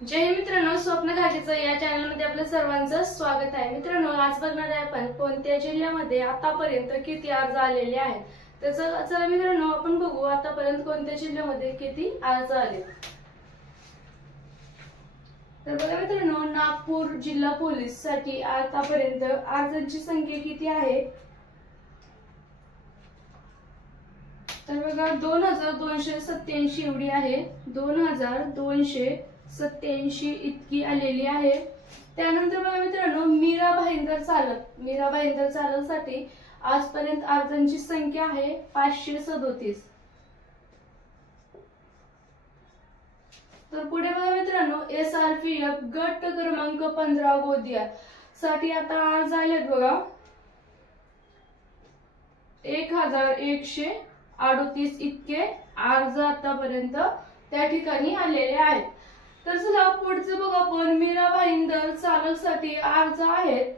जय हिंद मित्रांनो, स्वप्न घाशीचं या चॅनलमध्ये आपलं सर्वांचं स्वागत आहे। मित्रांनो, आज बघणार आहे आपण कोणत्या जिल्ह्यामध्ये आतापर्यंत किती अर्ज आलेले आहेत। तर चला मित्रांनो, आपण बघू आतापर्यंत कोणत्या जिल्ह्यामध्ये किती अर्ज आले। तर बघा मित्रांनो, नागपूर जिल्हा पोलीस साठी आतापर्यंत अर्जांची संख्या किती आहे तर बघा 2287 एवढी आहे। 2287 इतकी आलेली आहे। त्यानंतर बघा मित्रांनो, मीरा भाईंदर चालक साठी आजपर्यंत अर्जांची संख्या आहे 537। तर पुढे बघा मित्रांनो, SRPF गट क्रमांक 15 गोंदिया साठी आता अर्ज आलेत बघा 1138 इतके अर्ज आतापर्यंत त्या ठिकाणी आलेले आहेत। तर चला पुढचं बघा आपण मीरा भाईंदर चालक साठी अर्ज आहेत।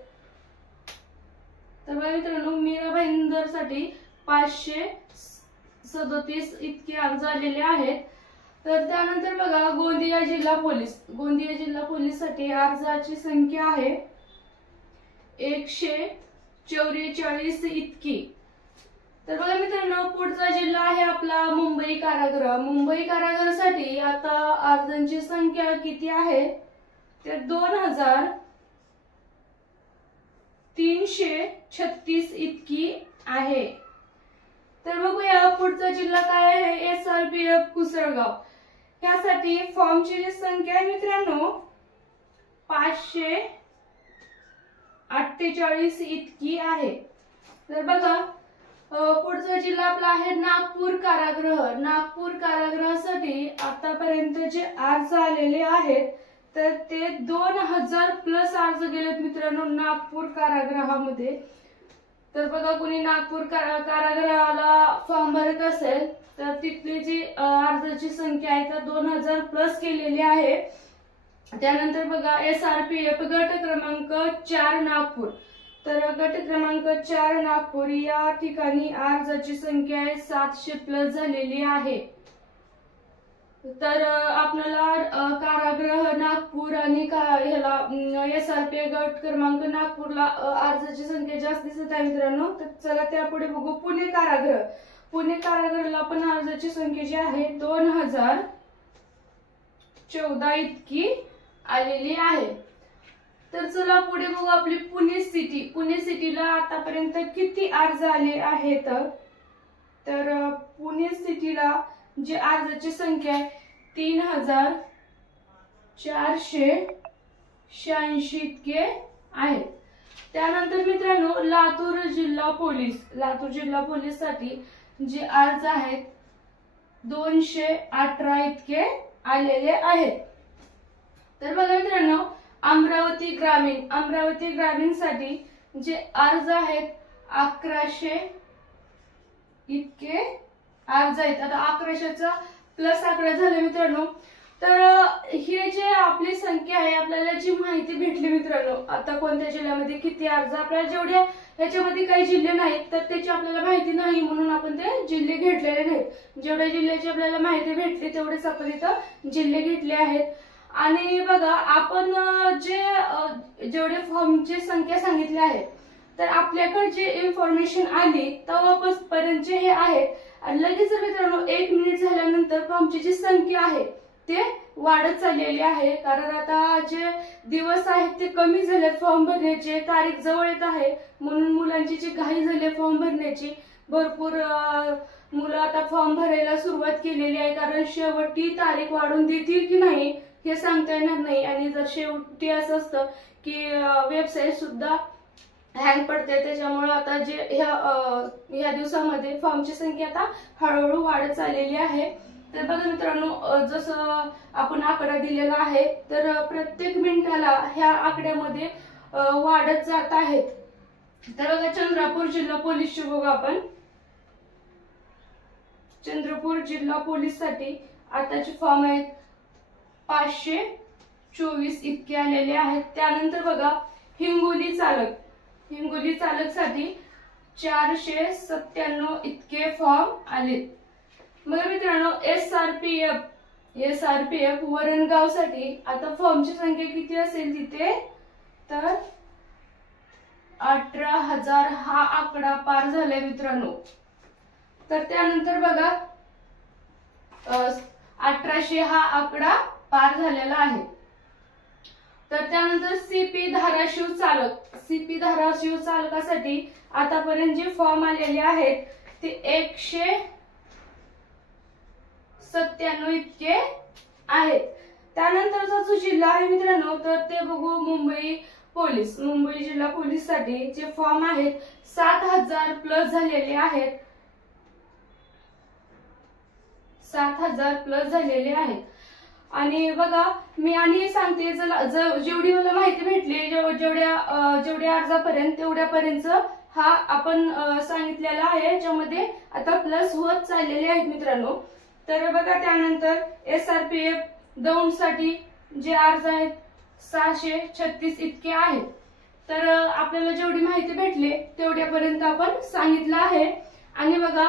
तर बघा मित्रांनो, मीरा भाईंदर साठी 537 इतके अर्ज आलेले आहेत। तर त्यानंतर बघा गोंदिया जिल्हा पोलीस साठी अर्जाची संख्या आहे 144 इतकी। तर बघा मित्रांनो, पुढचा जिल्हा आहे आपला मुंबई कारागृहासाठी आता अर्जांची संख्या किती आहे तर 2336 इतकी आहे। तर बघूया पुढचा जिल्हा काय आहे, SRPF कुसळगाव। त्यासाठी फॉर्मची जी संख्या आहे मित्रांनो 548 इतकी आहे। तर बघा पुढचा जिल्हा आपला आहे नागपूर कारागृहासाठी आतापर्यंत जे अर्ज आलेले आहेत तर ते 2000 प्लस अर्ज गेलेत मित्रांनो नागपूर कारागृहामध्ये। तर बघा कोणी नागपूर कारागृहाला फॉर्म भरत असेल तर तिथली जी अर्जाची संख्या आहे तर 2000 प्लस केलेली आहे। त्यानंतर बघा SRPF गट क्रमांक 4 नागपूर। तर गट क्रमांक 4 नागपूर या ठिकाणी अर्जाची संख्या आहे 700 प्लस झालेली आहे। तर आपल्याला कारागृह नागपूर आणि SRPF गट क्रमांक नागपूरला अर्जाची संख्या जास्त दिसत आहे मित्रांनो। तर चला त्यापुढे बघू पुणे कारागृहाला पण अर्जाची संख्या जी आहे 2014 इतकी आलेली आहे। तर चला पुढे बघू आपली पुणे सिटीला आतापर्यंत किती अर्ज आले आहेत तर पुणे सिटीला जी अर्जाची संख्या आहे 3486 इतके आहे। त्यानंतर मित्रांनो लातूर जिल्हा पोलीस साठी जे अर्ज आहेत 218 इतके आलेले आहेत। तर बघा मित्रांनो, अमरावती ग्रामीण साठी जे अर्ज आहेत 1100 इतके अर्ज आहेत। आता 1100चा प्लस आकडा झाला मित्रांनो। तर ही जे आपली संख्या आहे, आपल्याला जी माहिती भेटली मित्रांनो आता कोणत्या जिल्ह्यामध्ये किती अर्ज, आपल्याला जेवढे ह्याच्यामध्ये काही जिल्हे नाहीत तर त्याची आपल्याला माहिती नाही म्हणून आपण ते जिल्हे घेतलेले नाहीत। जेवढ्या जिल्ह्याची आपल्याला माहिती भेटली तेवढेच आपण इथं जिल्हे घेतले आहेत। आणि बघा आपण जेवढे फॉर्मची संख्या सांगितली आहे तर आपल्याकडे जे इन्फॉर्मेशन आली तेव्हापर्यंत जे हे आहेत लगेच मित्रांनो 1 मिनिट झाल्यानंतर फॉर्मची जी संख्या आहे ते वाढत चाललेली आहे। कारण आता जे दिवस आहेत ते कमी झाले, फॉर्म भरण्याचे तारीख जवळ येत आहे म्हणून मुलांची जी घाई झाली फॉर्म भरण्याची, भरपूर मुलं आता फॉर्म भरायला सुरुवात केलेली आहे। कारण शेवटी तारीख वाढून देतील की नाही हे सांगता येणार नाही। आणि जर शेवटी असं असतं की वेबसाईट सुद्धा हँग पडते, त्याच्यामुळे आता जे ह्या दिवसामध्ये फॉर्मची संख्या आता हळूहळू वाढत चाललेली आहे। तर बघा मित्रांनो, जसं आपण आकडा दिलेला आहे तर प्रत्येक मिनिटाला ह्या आकड्यामध्ये वाढत जात आहेत। तर बघा चंद्रपूर जिल्हा पोलीसची बघू आपण, चंद्रपूर जिल्हा पोलीस साठी आताचे फॉर्म आहेत 524 इतके आलेले आहेत। त्यानंतर बघा हिंगोली चालक साठी 497 इतके फॉर्म आले। मग मित्रांनो SRPF SRPF वरणगावसाठी आता फॉर्मची संख्या किती असेल तिथे, तर 18,000 हा आकडा पार झालाय मित्रांनो. तर त्यानंतर बघा 1800 हा आकडा पार झालेला आहे. तर त्यानंतर सीपी धाराशिव चालकासाठी आतापर्यंत जे फॉर्म आलेले आहेत ते 197 इतके आहेत. त्यानंतरचा जो जिल्हा आहे मित्रांनो, तर ते बघू मुंबई जिल्हा पोलीस साठी जे फॉर्म आहेत 7,000 प्लस झालेले आहेत. 7,000 प्लस झालेले आहेत. आणि बघा मी आणि सांगते, जेवढी मला माहिती भेटली जेवढ्या अर्जापर्यंत तेवढ्यापर्यंत हा आपण सांगितलेला आहे, ज्यामध्ये आता प्लस होत चाललेले आहेत मित्रांनो. तर बघा त्यानंतर SRPF दौंडसाठी जे अर्ज आहेत 636 इतके आहेत. तर आपल्याला जेवढी माहिती भेटली तेवढ्यापर्यंत आपण सांगितलं आहे. आणि बघा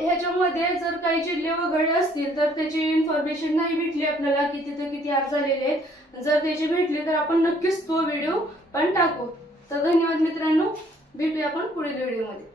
ह्याच्यामध्ये जर काही जिल्हे वगळले असतील तर त्याची इन्फॉर्मेशन नाही भेटली आपल्याला की तिथे किती अर्ज आलेले आहेत. जर त्याची भेटली तर आपण नक्कीच तो व्हिडिओ पण टाकू. तर धन्यवाद मित्रांनो, भेटूया आपण पुढील व्हिडिओमध्ये.